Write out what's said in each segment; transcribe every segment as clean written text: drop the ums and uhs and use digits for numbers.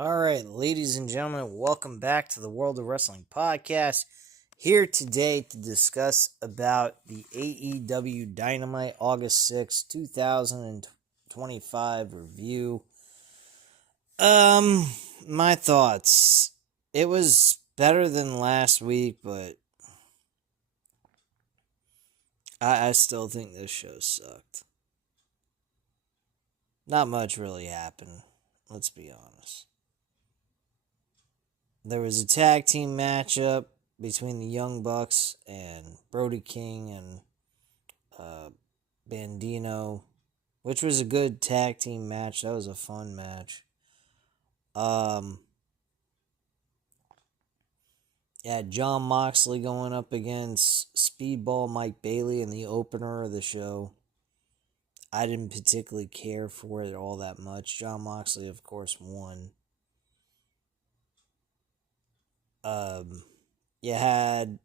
All right, ladies and gentlemen, welcome back to the World of Wrestling podcast. Here today to discuss about the AEW Dynamite August 6, 2025 review. My thoughts. It was better than last week, but I still think this show sucked. Not much really happened, let's be honest. There was a tag team matchup between the Young Bucks and Brody King and Bandino, which was a good tag team match. That was a fun match. Yeah, Jon Moxley going up against Speedball Mike Bailey in the opener of the show. I didn't particularly care for it all that much. Jon Moxley, of course, won. You had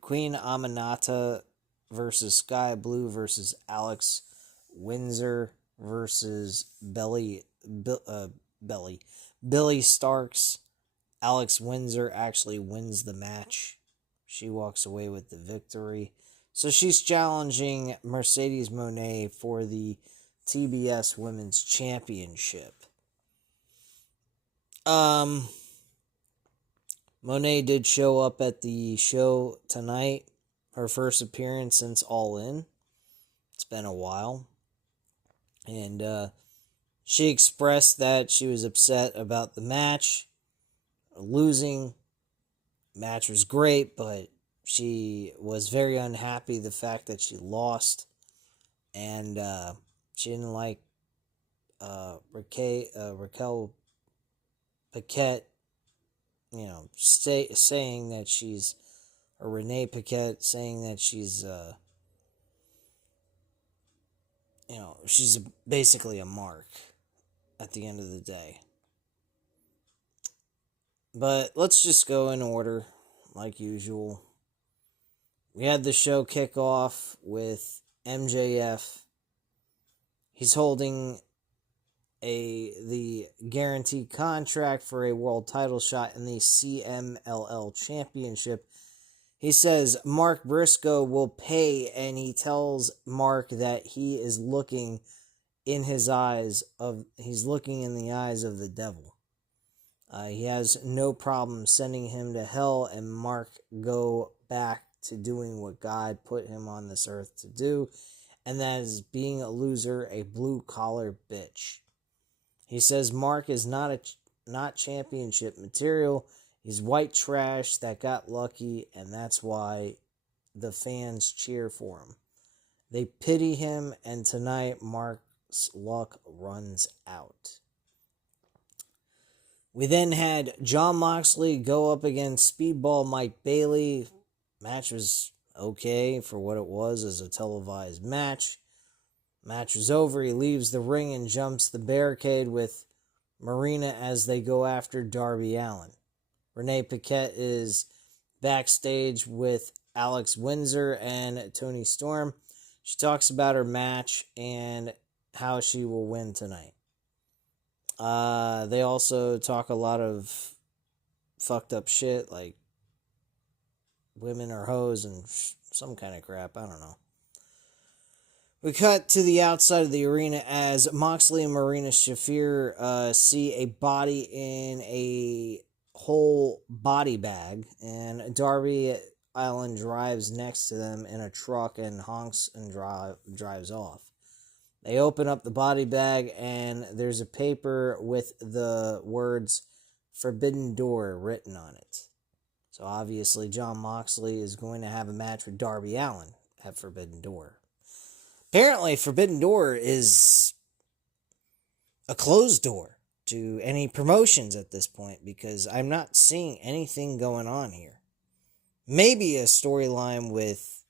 Queen Aminata versus Sky Blue versus Alex Windsor versus Billy Starks. Alex Windsor actually wins the match. She walks away with the victory. So she's challenging Mercedes Moné for the TBS Women's Championship. Moné did show up at the show tonight. Her first appearance since All In. It's been a while. And she expressed that she was upset about the match. Losing. Match was great, but she was very unhappy the fact that she lost. And she didn't like Raquel Paquette, saying that she's, or Renee Paquette saying that she's, she's basically a mark at the end of the day. But let's just go in order, like usual. We had the show kick off with MJF. He's holding the guaranteed contract for a world title shot in the CMLL Championship. He says Mark Briscoe will pay, and he tells Mark that he is looking in the eyes of the devil. He has no problem sending him to hell, and Mark go back to doing what God put him on this earth to do, and that is being a loser, a blue-collar bitch. He says Mark is not championship material. He's white trash that got lucky, and that's why the fans cheer for him. They pity him, and tonight Mark's luck runs out. We then had Jon Moxley go up against Speedball Mike Bailey. Match was okay for what it was as a televised match. Match was over. He leaves the ring and jumps the barricade with Marina as they go after Darby Allin. Renee Paquette is backstage with Alex Windsor and Toni Storm. She talks about her match and how she will win tonight. They also talk a lot of fucked up shit, like women are hoes and some kind of crap. I don't know. We cut to the outside of the arena as Moxley and Marina Shafir see a body in a whole body bag, and Darby Allin drives next to them in a truck and honks and drives off. They open up the body bag, and there's a paper with the words Forbidden Door written on it. So obviously Jon Moxley is going to have a match with Darby Allin at Forbidden Door. Apparently Forbidden Door is a closed door to any promotions at this point, because I'm not seeing anything going on here. Maybe a storyline with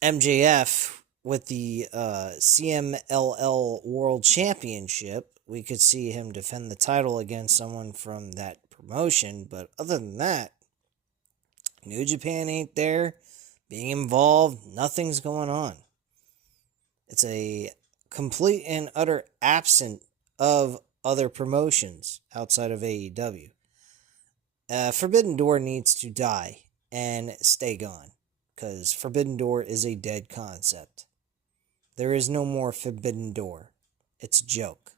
MJF with the CMLL World Championship. We could see him defend the title against someone from that promotion, but other than that, New Japan ain't there, being involved, nothing's going on. It's a complete and utter absence of other promotions outside of AEW. Forbidden Door needs to die and stay gone, because Forbidden Door is a dead concept. There is no more Forbidden Door. It's a joke.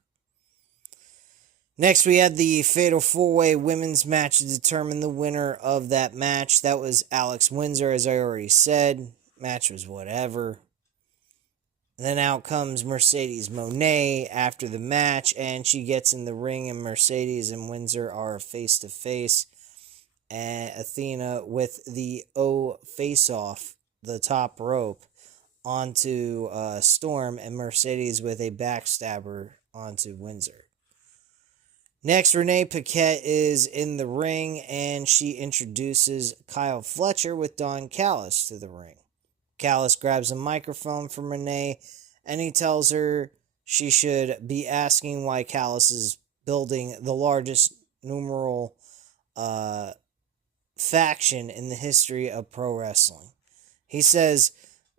Next, we had the Fatal 4-Way Women's match to determine the winner of that match. That was Alex Windsor, as I already said. Match was whatever. Then out comes Mercedes Moné after the match, and she gets in the ring, and Mercedes and Windsor are face-to-face. And Athena with the O face-off, the top rope, onto Storm, and Mercedes with a backstabber onto Windsor. Next, Renee Paquette is in the ring, and she introduces Kyle Fletcher with Don Callis to the ring. Callis grabs a microphone from Renee, and he tells her she should be asking why Callis is building the largest numeral faction in the history of pro wrestling. He says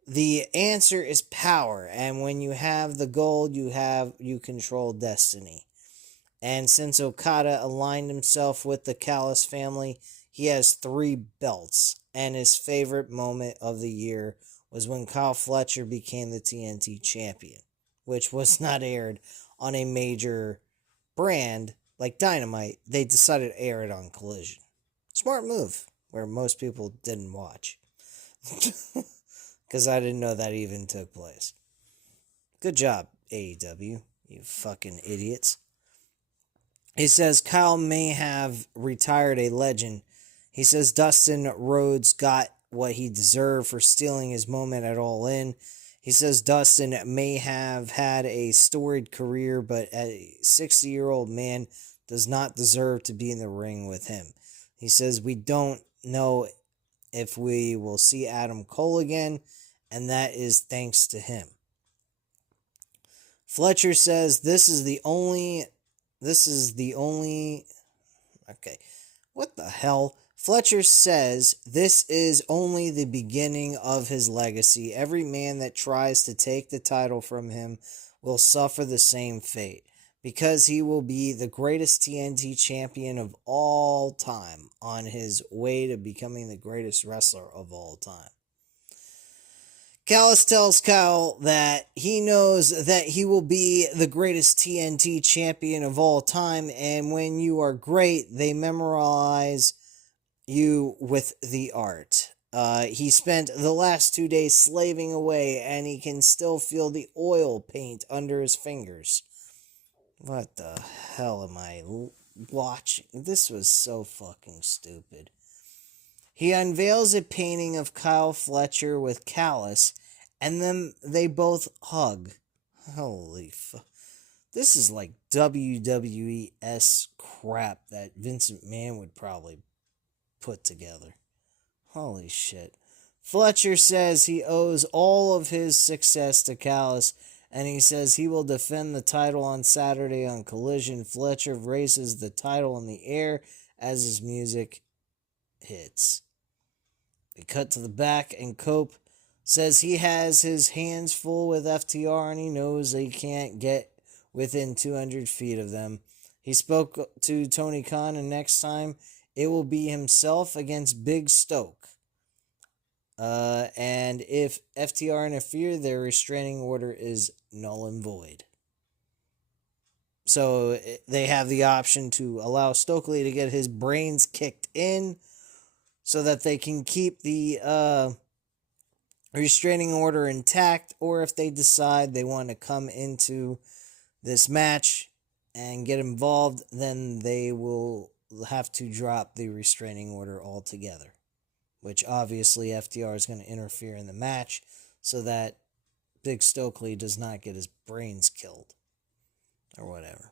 the answer is power, and when you have the gold, you control destiny. And since Okada aligned himself with the Callis family, he has 3 belts. And his favorite moment of the year was when Kyle Fletcher became the TNT champion, which was not aired on a major brand like Dynamite. They decided to air it on Collision. Smart move, where most people didn't watch. Because I didn't know that even took place. Good job, AEW, you fucking idiots. He says Kyle may have retired a legend. He says Dustin Rhodes got what he deserved for stealing his moment at All In. He says Dustin may have had a storied career, but a 60-year-old man does not deserve to be in the ring with him. He says we don't know if we will see Adam Cole again, and that is thanks to him. Fletcher says this is the only... Okay. What the hell? Fletcher says this is only the beginning of his legacy. Every man that tries to take the title from him will suffer the same fate, because he will be the greatest TNT champion of all time on his way to becoming the greatest wrestler of all time. Callis tells Kyle that he knows that he will be the greatest TNT champion of all time, and when you are great, they memorialize you with the art. He spent the last 2 days slaving away, and he can still feel the oil paint under his fingers. What the hell am I watching? This was so fucking stupid. He unveils a painting of Kyle Fletcher with Callis, and then they both hug. Holy fuck. This is like WWE-esque crap that Vince McMahon would probably put together. Holy shit. Fletcher says he owes all of his success to Callis, and he says he will defend the title on Saturday on Collision. Fletcher raises the title in the air as his music hits. We cut to the back, and Cope says he has his hands full with FTR, and he knows they can't get within 200 feet of them. He spoke to Tony Khan, and next time it will be himself against Big Stoke. And if FTR interfere, their restraining order is null and void. So they have the option to allow Stokely to get his brains kicked in, so that they can keep the restraining order intact, or if they decide they want to come into this match and get involved, then they will have to drop the restraining order altogether, which obviously FTR is going to interfere in the match so that Big Stokely does not get his brains killed or whatever.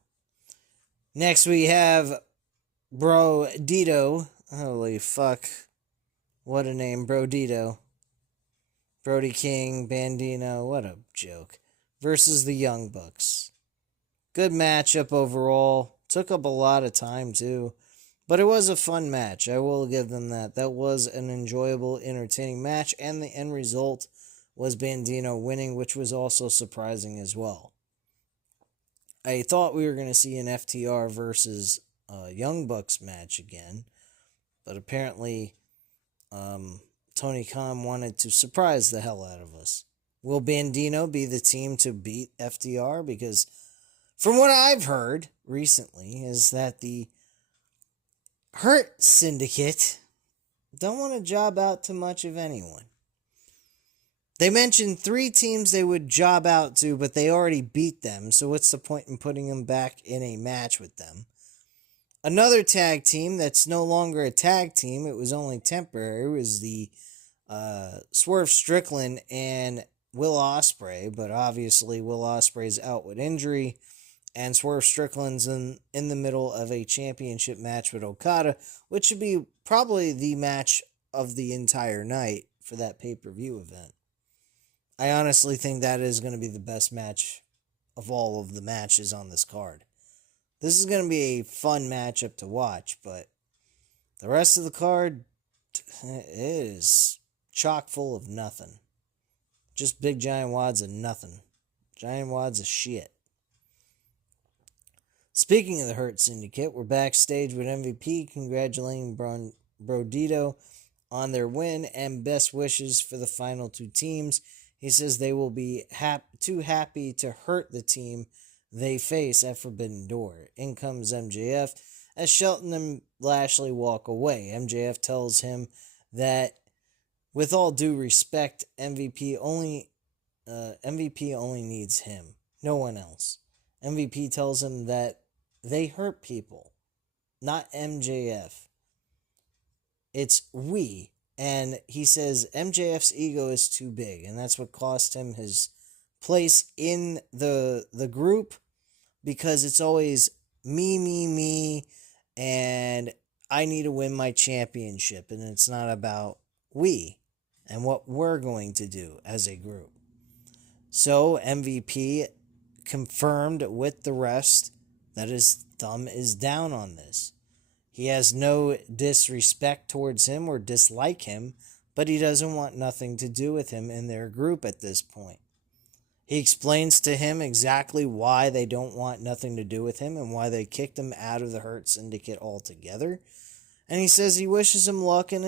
Next we have Bro Dito. Holy fuck. What a name, Brodito. Brody King, Bandino, what a joke. Versus the Young Bucks. Good matchup overall. Took up a lot of time too. But it was a fun match. I will give them that. That was an enjoyable, entertaining match. And the end result was Bandino winning, which was also surprising as well. I thought we were going to see an FTR versus Young Bucks match again, but apparently Tony Khan wanted to surprise the hell out of us. Will Bandino be the team to beat FTR? Because from what I've heard recently is that the Hurt Syndicate don't want to job out too much of anyone. They mentioned 3 teams they would job out to, but they already beat them, so what's the point in putting them back in a match with them? Another tag team that's no longer a tag team, it was only temporary, was the Swerve Strickland and Will Ospreay, but obviously Will Ospreay's out with injury, and Swerve Strickland's in the middle of a championship match with Okada, which should be probably the match of the entire night for that pay-per-view event. I honestly think that is going to be the best match of all of the matches on this card. This is going to be a fun matchup to watch, but the rest of the card is chock full of nothing. Just big giant wads of nothing. Giant wads of shit. Speaking of the Hurt Syndicate, we're backstage with MVP congratulating Brodito on their win and best wishes for the final 2 teams. He says they will be too happy to hurt the team they face at Forbidden Door. In comes MJF as Shelton and Lashley walk away. MJF tells him that with all due respect, MVP only needs him, no one else. MVP tells him that they hurt people, not MJF. It's we. And he says MJF's ego is too big, and that's what cost him his place in the group, because it's always me, and I need to win my championship, and it's not about we and what we're going to do as a group. So MVP confirmed with the rest that his thumb is down on this. He has no disrespect towards him or dislike him, but he doesn't want nothing to do with him in their group at this point. He explains to him exactly why they don't want nothing to do with him and why they kicked him out of the Hurt Syndicate altogether. And he says he wishes him luck in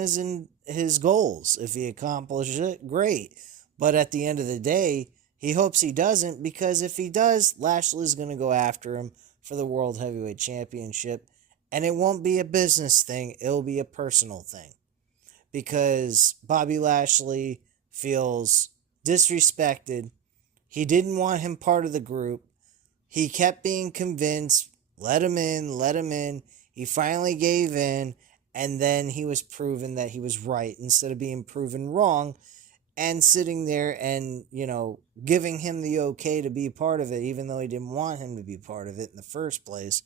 his goals. If he accomplishes it, great. But at the end of the day, he hopes he doesn't, because if he does, Lashley's going to go after him for the World Heavyweight Championship. And it won't be a business thing, it'll be a personal thing. Because Bobby Lashley feels disrespected. He didn't want him part of the group. He kept being convinced, let him in. He finally gave in, and then he was proven that he was right instead of being proven wrong, and sitting there and, giving him the okay to be part of it, even though he didn't want him to be part of it in the first place.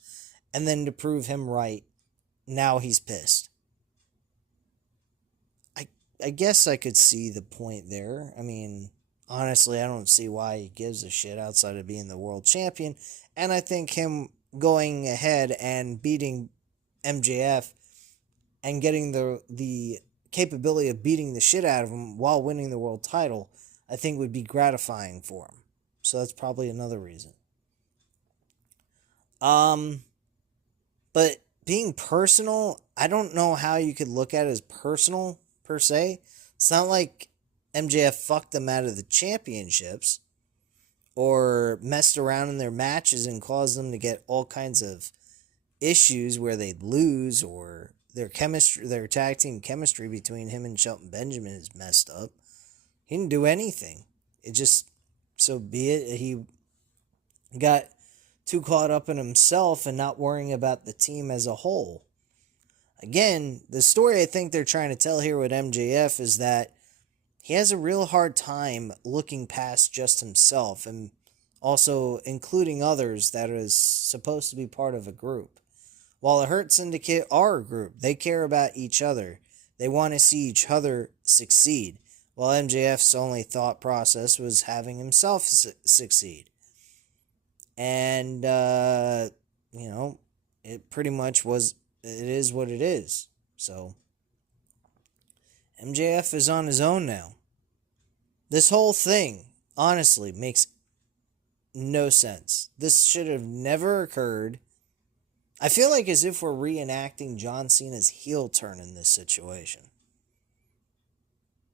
And then to prove him right, now he's pissed. I guess I could see the point there. I mean, honestly, I don't see why he gives a shit outside of being the world champion. And I think him going ahead and beating MJF and getting the capability of beating the shit out of him while winning the world title, I think would be gratifying for him. So that's probably another reason. But being personal, I don't know how you could look at it as personal, per se. It's not like MJF fucked them out of the championships or messed around in their matches and caused them to get all kinds of issues where they'd lose, or their tag team chemistry between him and Shelton Benjamin is messed up. He didn't do anything. It just, so be it, he got too caught up in himself and not worrying about the team as a whole. Again, the story I think they're trying to tell here with MJF is that he has a real hard time looking past just himself and also including others that is supposed to be part of a group. While the Hurt Syndicate are a group, they care about each other. They want to see each other succeed, while MJF's only thought process was having himself succeed. And, it pretty much was, it is what it is. So, MJF is on his own now. This whole thing, honestly, makes no sense. This should have never occurred. I feel like as if we're reenacting John Cena's heel turn in this situation.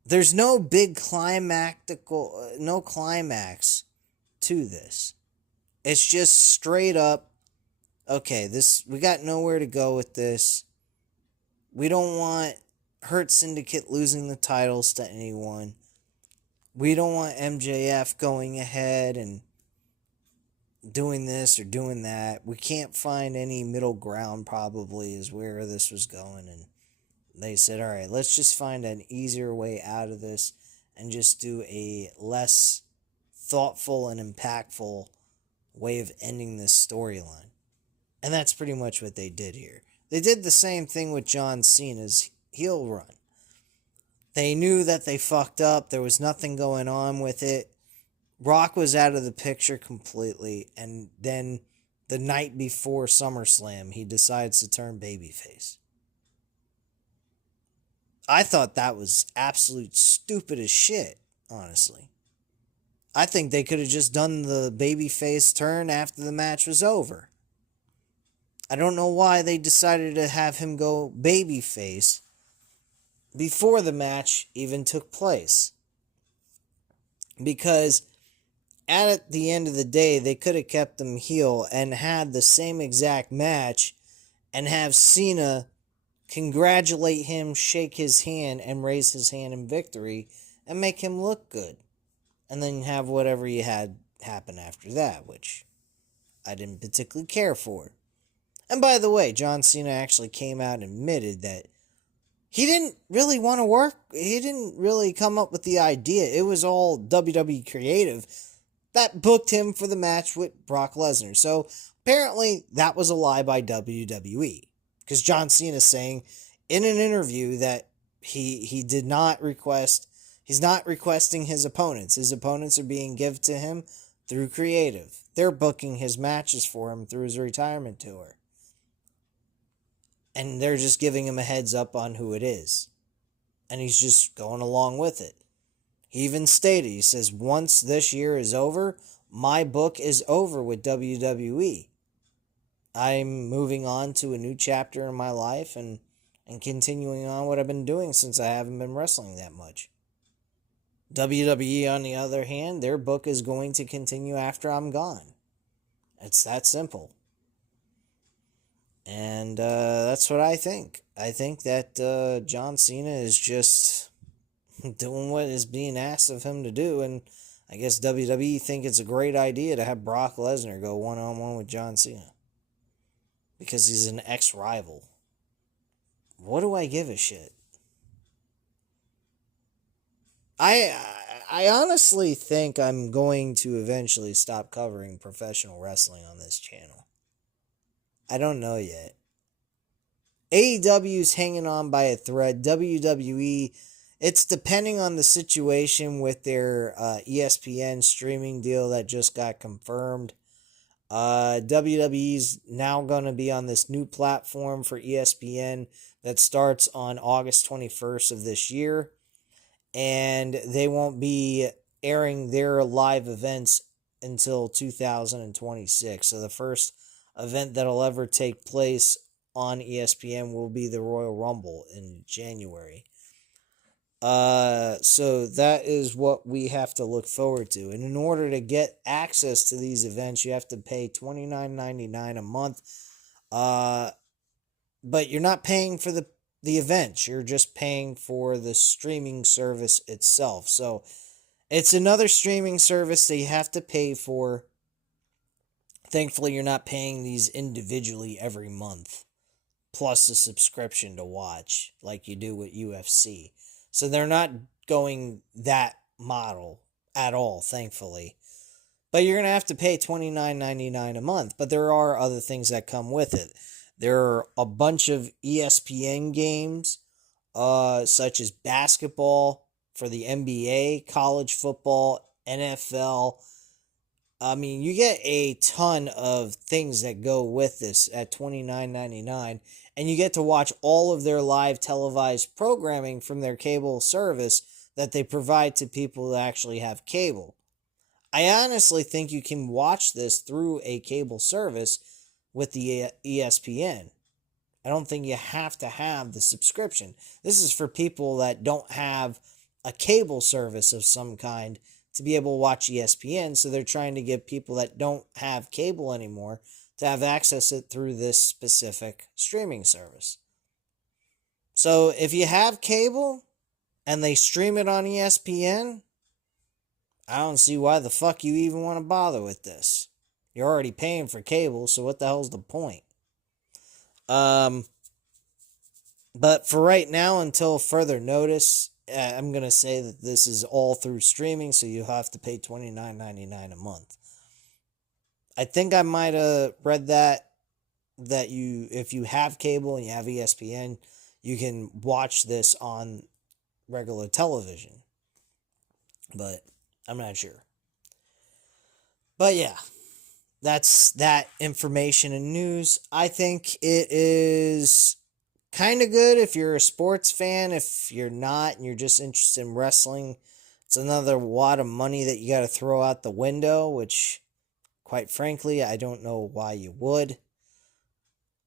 There's no big no climax to this. It's just straight up, okay, we got nowhere to go with this. We don't want Hurt Syndicate losing the titles to anyone. We don't want MJF going ahead and doing this or doing that. We can't find any middle ground, probably, is where this was going. And they said, all right, let's just find an easier way out of this and just do a less thoughtful and impactful way of ending this storyline. And that's pretty much what they did here. They did the same thing with John Cena's heel run. They knew that they fucked up. There was nothing going on with it. Rock was out of the picture completely. And then the night before SummerSlam, he decides to turn babyface. I thought that was absolute stupid as shit, honestly. I think they could have just done the babyface turn after the match was over. I don't know why they decided to have him go babyface before the match even took place. Because at the end of the day, they could have kept him heel and had the same exact match and have Cena congratulate him, shake his hand, and raise his hand in victory and make him look good. And then have whatever you had happen after that, which I didn't particularly care for. And by the way, John Cena actually came out and admitted that he didn't really want to work. He didn't really come up with the idea. It was all WWE creative that booked him for the match with Brock Lesnar. So apparently that was a lie by WWE. Because John Cena saying in an interview that he did not request, he's not requesting his opponents. His opponents are being given to him through creative. They're booking his matches for him through his retirement tour. And they're just giving him a heads up on who it is. And he's just going along with it. He even stated, he says, once this year is over, my book is over with WWE. I'm moving on to a new chapter in my life and continuing on what I've been doing since I haven't been wrestling that much. WWE, on the other hand, their book is going to continue after I'm gone. It's that simple. And that's what I think. I think that John Cena is just doing what is being asked of him to do. And I guess WWE think it's a great idea to have Brock Lesnar go one-on-one with John Cena. Because he's an ex-rival. What do I give a shit? I honestly think I'm going to eventually stop covering professional wrestling on this channel. I don't know yet. AEW's hanging on by a thread. WWE, it's depending on the situation with their ESPN streaming deal that just got confirmed. WWE's now going to be on this new platform for ESPN that starts on August 21st of this year. And they won't be airing their live events until 2026. So the first event that'll ever take place on ESPN will be the Royal Rumble in January. So that is what we have to look forward to. And in order to get access to these events, you have to pay $29.99 a month. But you're not paying for the events. You're just paying for the streaming service itself. So it's another streaming service that you have to pay for. Thankfully, you're not paying these individually every month, plus a subscription to watch like you do with UFC. So they're not going that model at all, thankfully. But you're going to have to pay $29.99 a month. But there are other things that come with it. There are a bunch of ESPN games, such as basketball for the NBA, college football, NFL. I mean, you get a ton of things that go with this at $29.99, and you get to watch all of their live televised programming from their cable service that they provide to people who actually have cable. I honestly think you can watch this through a cable service with the ESPN. I don't think you have to have the subscription. This is for people that don't have a cable service of some kind to be able to watch ESPN. So they're trying to give people that don't have cable anymore to have access it through this specific streaming service. So if you have cable and they stream it on ESPN, I don't see why the fuck you even want to bother with this. You're already paying for cable, so what the hell's the point? But for right now, until further notice, I'm going to say that this is all through streaming, so you have to pay $29.99 a month. I think I might have read that if you have cable and you have ESPN, you can watch this on regular television. But I'm not sure. But yeah, that's that information and news. I think it is kind of good if you're a sports fan. If you're not and you're just interested in wrestling, it's another wad of money that you got to throw out the window, which, quite frankly, I don't know why you would.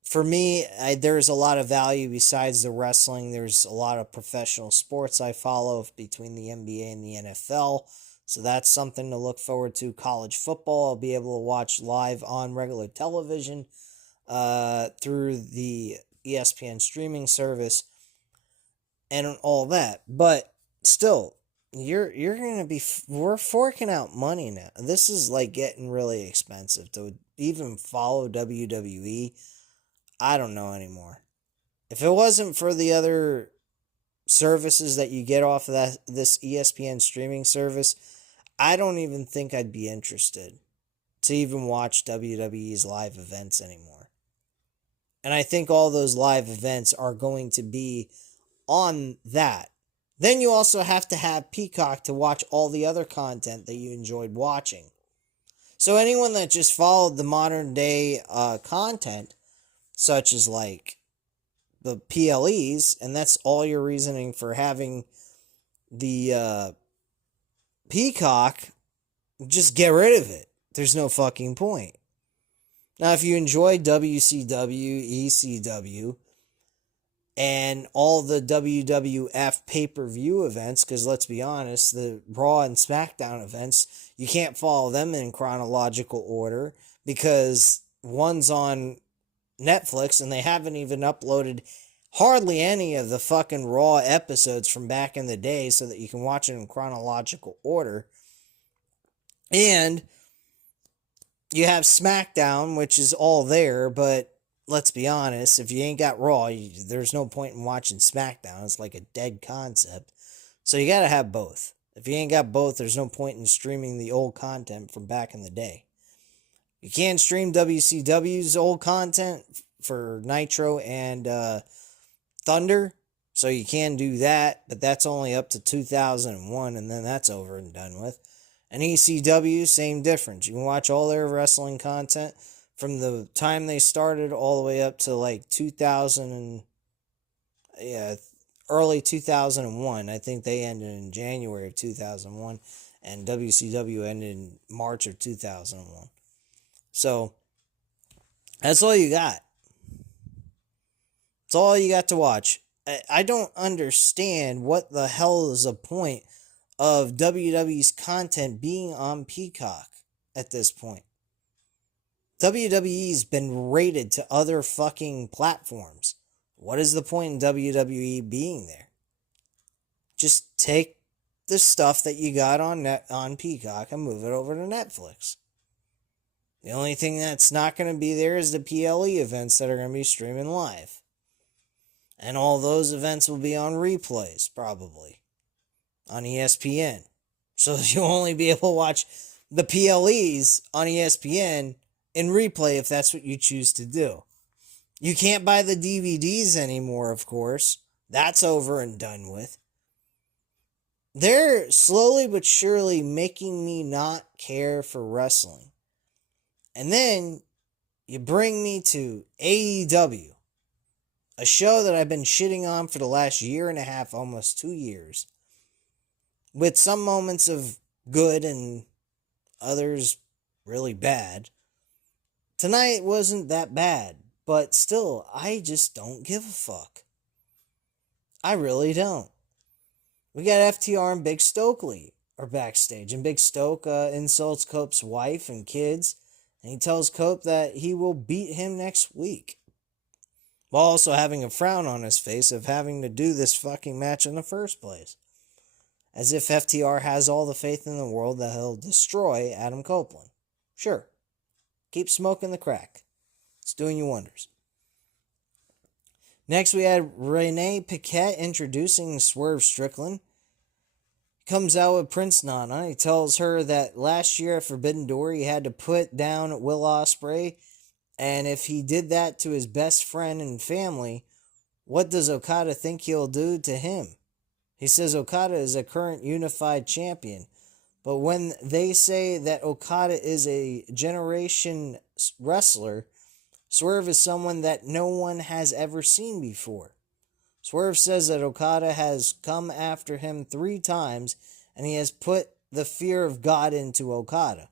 For me, there's a lot of value besides the wrestling. There's a lot of professional sports I follow between the NBA and the NFL. So that's something to look forward to. College football, I'll be able to watch live on regular television through the ESPN streaming service and all that. But still, you're going to be, we're forking out money now. This is like getting really expensive to even follow WWE. I don't know anymore. If it wasn't for the other services that you get off of this ESPN streaming service, I don't even think I'd be interested to even watch WWE's live events anymore. And I think all those live events are going to be on that. Then you also have to have Peacock to watch all the other content that you enjoyed watching. So anyone that just followed the modern day content, such as like the PLEs, and that's all your reasoning for having the Peacock, just get rid of it. There's no fucking point. Now, if you enjoy WCW, ECW, and all the WWF pay-per-view events, because let's be honest, the Raw and SmackDown events, you can't follow them in chronological order because one's on Netflix and they haven't even uploaded hardly any of the fucking Raw episodes from back in the day so that you can watch it in chronological order. And you have SmackDown, which is all there, but let's be honest, if you ain't got Raw, there's no point in watching SmackDown. It's like a dead concept. So you gotta have both. If you ain't got both, there's no point in streaming the old content from back in the day. You can't stream WCW's old content for Nitro and Thunder, so you can do that, but that's only up to 2001, and then that's over and done with. And ECW, same difference. You can watch all their wrestling content from the time they started all the way up to like 2000 and early 2001. I think they ended in January of 2001, and WCW ended in March of 2001. So that's all you got. It's all you got to watch. I don't understand what the hell is the point of WWE's content being on Peacock at this point. WWE's been rated to other fucking platforms. What is the point in WWE being there? Just take the stuff that you got on Peacock and move it over to Netflix. The only thing that's not going to be there is the PLE events that are going to be streaming live. And all those events will be on replays, probably, on ESPN. So you'll only be able to watch the PLEs on ESPN in replay if that's what you choose to do. You can't buy the DVDs anymore, of course. That's over and done with. They're slowly but surely making me not care for wrestling. And then you bring me to AEW. A show that I've been shitting on for the last year and a half, almost 2 years. With some moments of good and others really bad. Tonight wasn't that bad, but still, I just don't give a fuck. I really don't. We got FTR and Big Stokely are backstage, and Big Stoke insults Cope's wife and kids, and he tells Cope that he will beat him next week, while also having a frown on his face of having to do this fucking match in the first place. As if FTR has all the faith in the world that he'll destroy Adam Copeland. Sure. Keep smoking the crack. It's doing you wonders. Next, we had Renee Paquette introducing Swerve Strickland. He comes out with Prince Nana. He tells her that last year at Forbidden Door, he had to put down Will Ospreay, and if he did that to his best friend and family, what does Okada think he'll do to him? He says Okada is a current unified champion, but when they say that Okada is a generation wrestler, Swerve is someone that no one has ever seen before. Swerve says that Okada has come after him 3 times, and he has put the fear of God into Okada.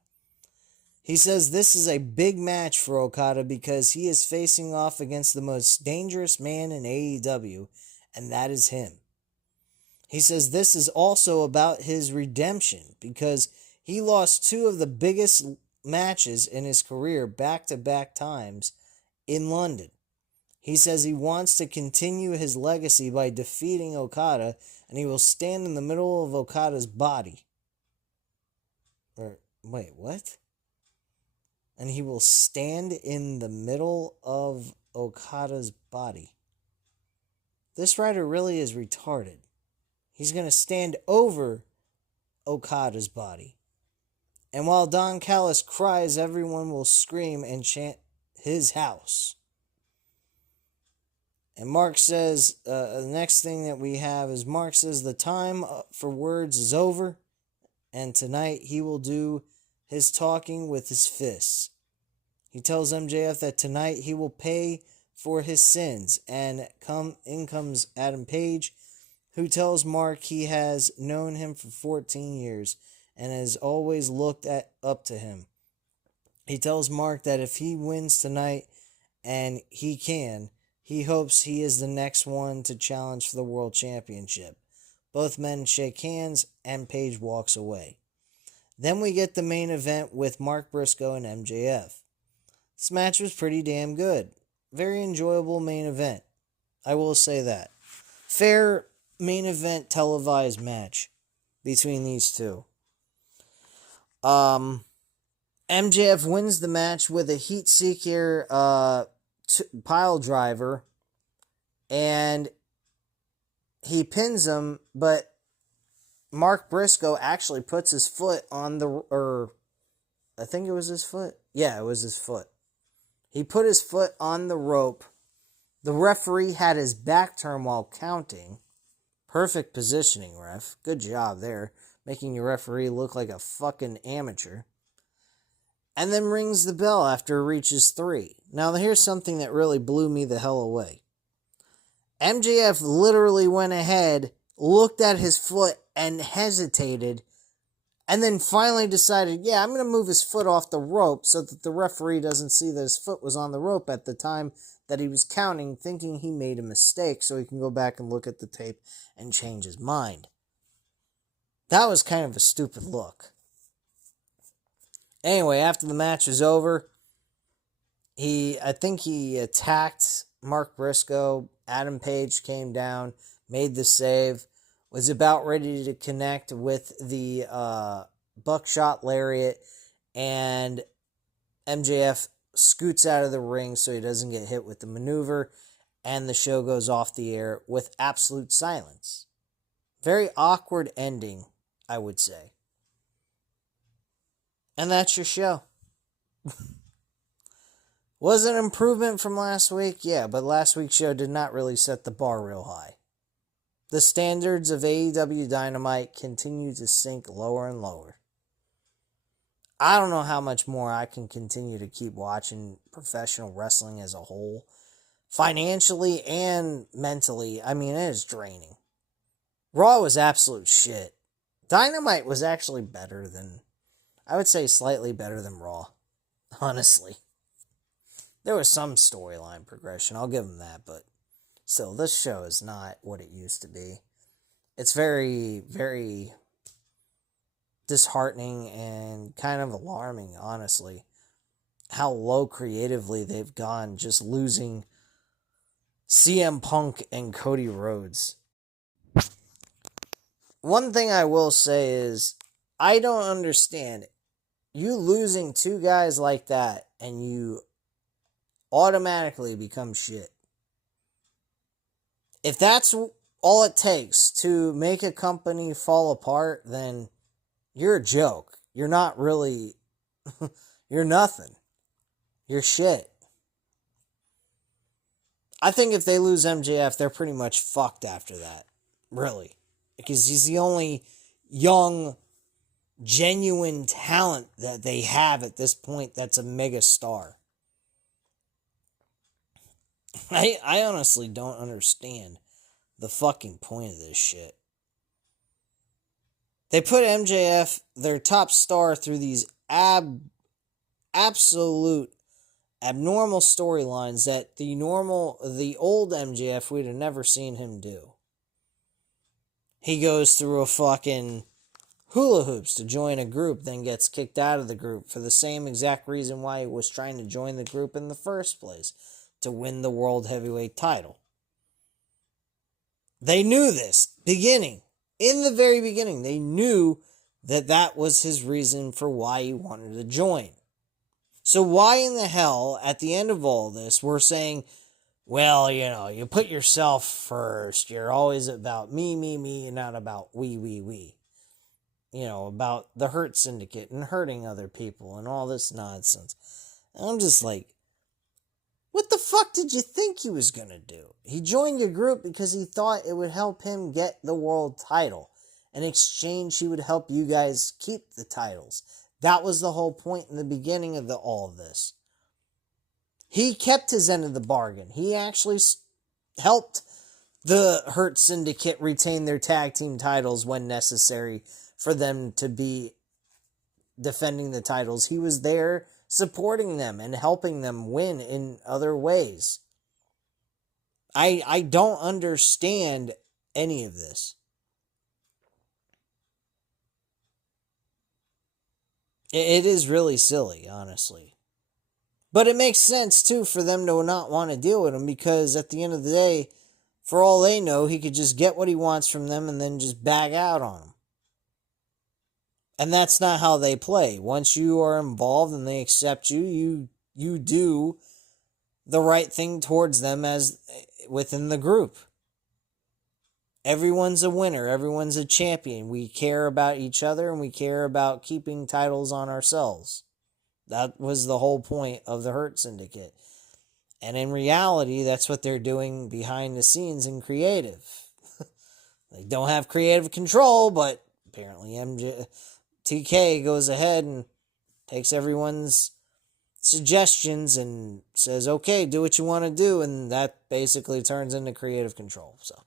He says this is a big match for Okada because he is facing off against the most dangerous man in AEW, and that is him. He says this is also about his redemption because he lost 2 of the biggest matches in his career back-to-back times in London. He says he wants to continue his legacy by defeating Okada, and he will stand in the middle of Okada's body. Wait, what? And he will stand in the middle of Okada's body. This writer really is retarded. He's going to stand over Okada's body. And while Don Callis cries, everyone will scream and chant his house. And Mark says, the next thing that we have is Mark says the time for words is over, and tonight he will do his talking with his fists. He tells MJF that tonight he will pay for his sins, and in comes Adam Page, who tells Mark he has known him for 14 years and has always looked up to him. He tells Mark that if he wins tonight, and he hopes he is the next one to challenge for the World Championship. Both men shake hands, and Page walks away. Then we get the main event with Mark Briscoe and MJF. This match was pretty damn good. Very enjoyable main event. I will say that. Fair main event televised match between these two. MJF wins the match with a heat seeker pile driver, and he pins him, but Mark Briscoe actually puts his foot on I think it was his foot. Yeah, it was his foot. He put his foot on the rope. The referee had his back turned while counting. Perfect positioning, ref. Good job there, making your referee look like a fucking amateur. And then rings the bell after it reaches 3. Now, here's something that really blew me the hell away. MJF literally went ahead, looked at his foot, and hesitated, and then finally decided, yeah, I'm going to move his foot off the rope so that the referee doesn't see that his foot was on the rope at the time that he was counting, thinking he made a mistake so he can go back and look at the tape and change his mind. That was kind of a stupid look. Anyway, after the match was over, I think he attacked Mark Briscoe. Adam Page came down, made the save, was about ready to connect with the buckshot lariat, and MJF scoots out of the ring so he doesn't get hit with the maneuver, and the show goes off the air with absolute silence. Very awkward ending, I would say. And that's your show. Was it an improvement from last week? Yeah, but last week's show did not really set the bar real high. The standards of AEW Dynamite continue to sink lower and lower. I don't know how much more I can continue to keep watching professional wrestling as a whole. Financially and mentally, I mean, it is draining. Raw was absolute shit. Dynamite was actually better than... I would say slightly better than Raw, honestly. There was some storyline progression, I'll give them that, but still, this show is not what it used to be. It's very, very disheartening and kind of alarming, honestly, how low creatively they've gone, just losing CM Punk and Cody Rhodes. One thing I will say is, I don't understand you losing two guys like that and you automatically become shit. If that's all it takes to make a company fall apart, then you're a joke. You're not really, you're nothing. You're shit. I think if they lose MJF, they're pretty much fucked after that. Really. Because he's the only young, genuine talent that they have at this point that's a mega star. I honestly don't understand the fucking point of this shit. They put MJF, their top star, through these absolute abnormal storylines that the old MJF, we'd have never seen him do. He goes through a fucking hula hoops to join a group, then gets kicked out of the group for the same exact reason why he was trying to join the group in the first place, to win the World Heavyweight title. They knew this, in the very beginning, they knew that that was his reason for why he wanted to join. So why in the hell, at the end of all this, we're saying, well, you put yourself first. You're always about me, and not about we. About the Hurt Syndicate and hurting other people and all this nonsense. And I'm just like, what the fuck did you think he was going to do? He joined a group because he thought it would help him get the world title. In exchange, he would help you guys keep the titles. That was the whole point in the beginning of all of this. He kept his end of the bargain. He actually helped the Hurt Syndicate retain their tag team titles when necessary for them to be defending the titles. He was there supporting them and helping them win in other ways. I don't understand any of this. It is really silly, honestly. But it makes sense, too, for them to not want to deal with him, because at the end of the day, for all they know, he could just get what he wants from them and then just bag out on them. And that's not how they play. Once you are involved and they accept you, you do the right thing towards them as within the group. Everyone's a winner. Everyone's a champion. We care about each other and we care about keeping titles on ourselves. That was the whole point of the Hurt Syndicate. And in reality, that's what they're doing behind the scenes in creative. They don't have creative control, but apparently TK goes ahead and takes everyone's suggestions and says, okay, do what you want to do. And that basically turns into creative control. So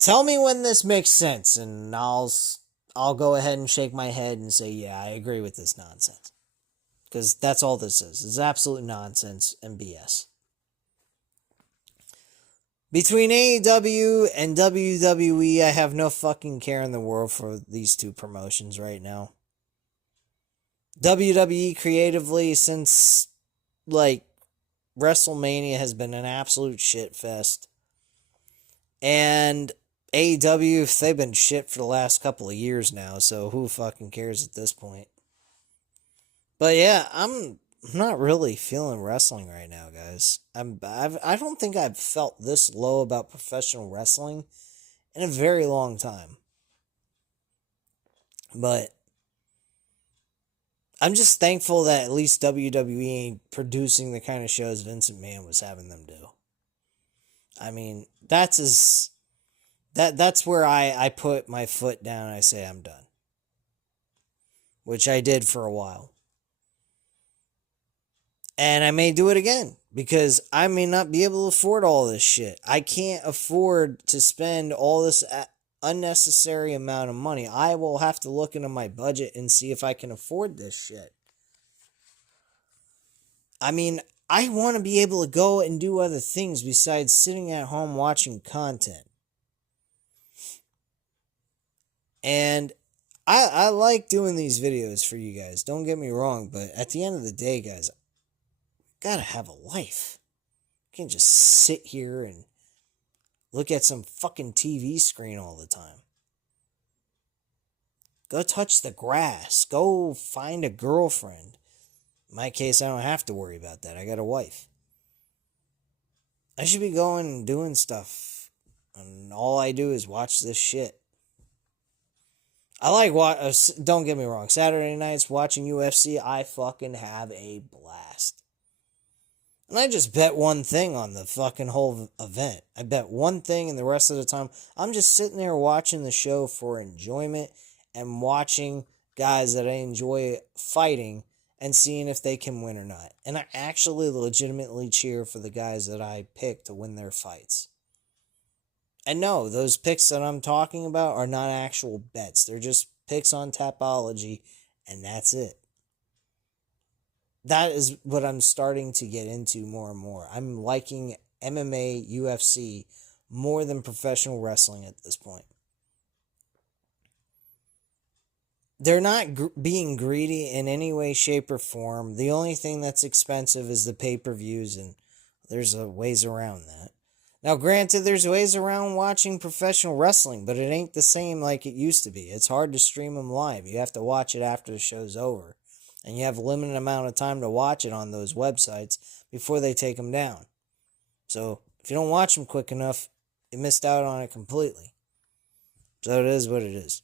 tell me when this makes sense, and I'll go ahead and shake my head and say, yeah, I agree with this nonsense. Because that's all this is. It's absolute nonsense and BS. Between AEW and WWE, I have no fucking care in the world for these two promotions right now. WWE creatively, since, WrestleMania, has been an absolute shit fest. And AEW, they've been shit for the last couple of years now, so who fucking cares at this point? But yeah, I'm not really feeling wrestling right now, guys. I don't think I've felt this low about professional wrestling in a very long time. But I'm just thankful that at least WWE ain't producing the kind of shows Vince McMahon was having them do. I mean, that's where I put my foot down and I say I'm done. Which I did for a while. And I may do it again, because I may not be able to afford all this shit. I can't afford to spend all this unnecessary amount of money. I will have to look into my budget and see if I can afford this shit. I mean, I want to be able to go and do other things besides sitting at home watching content. And I like doing these videos for you guys. Don't get me wrong, but at the end of the day, guys, gotta have a life. You can't just sit here and look at some fucking TV screen all the time. Go touch the grass. Go find a girlfriend. In my case, I don't have to worry about that. I got a wife. I should be going and doing stuff. And all I do is watch this shit. I like don't get me wrong. Saturday nights watching UFC, I fucking have a blast. And I just bet one thing on the fucking whole event. I bet one thing, and the rest of the time, I'm just sitting there watching the show for enjoyment and watching guys that I enjoy fighting and seeing if they can win or not. And I actually legitimately cheer for the guys that I pick to win their fights. And no, those picks that I'm talking about are not actual bets. They're just picks on Tapology, and that's it. That is what I'm starting to get into more and more. I'm liking MMA, UFC, more than professional wrestling at this point. They're not being greedy in any way, shape, or form. The only thing that's expensive is the pay-per-views, and there's ways around that. Now, granted, there's ways around watching professional wrestling, but it ain't the same like it used to be. It's hard to stream them live. You have to watch it after the show's over. And you have a limited amount of time to watch it on those websites before they take them down. So, if you don't watch them quick enough, you missed out on it completely. So, it is what it is.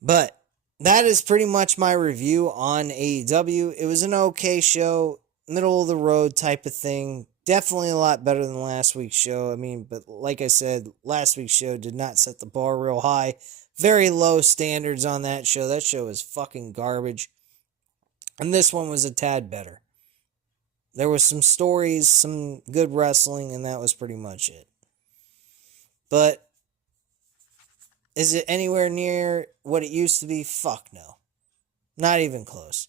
But, that is pretty much my review on AEW. It was an okay show, middle of the road type of thing. Definitely a lot better than last week's show. I mean, but like I said, last week's show did not set the bar real high. Very low standards on that show. That show was fucking garbage. And this one was a tad better. There was some stories, some good wrestling, and that was pretty much it. But is it anywhere near what it used to be? Fuck no. Not even close.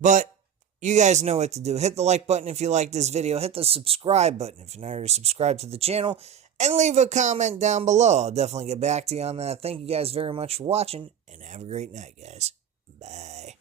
But you guys know what to do. Hit the like button if you like this video. Hit the subscribe button if you're not already subscribed to the channel. And leave a comment down below. I'll definitely get back to you on that. Thank you guys very much for watching. And have a great night, guys. Bye.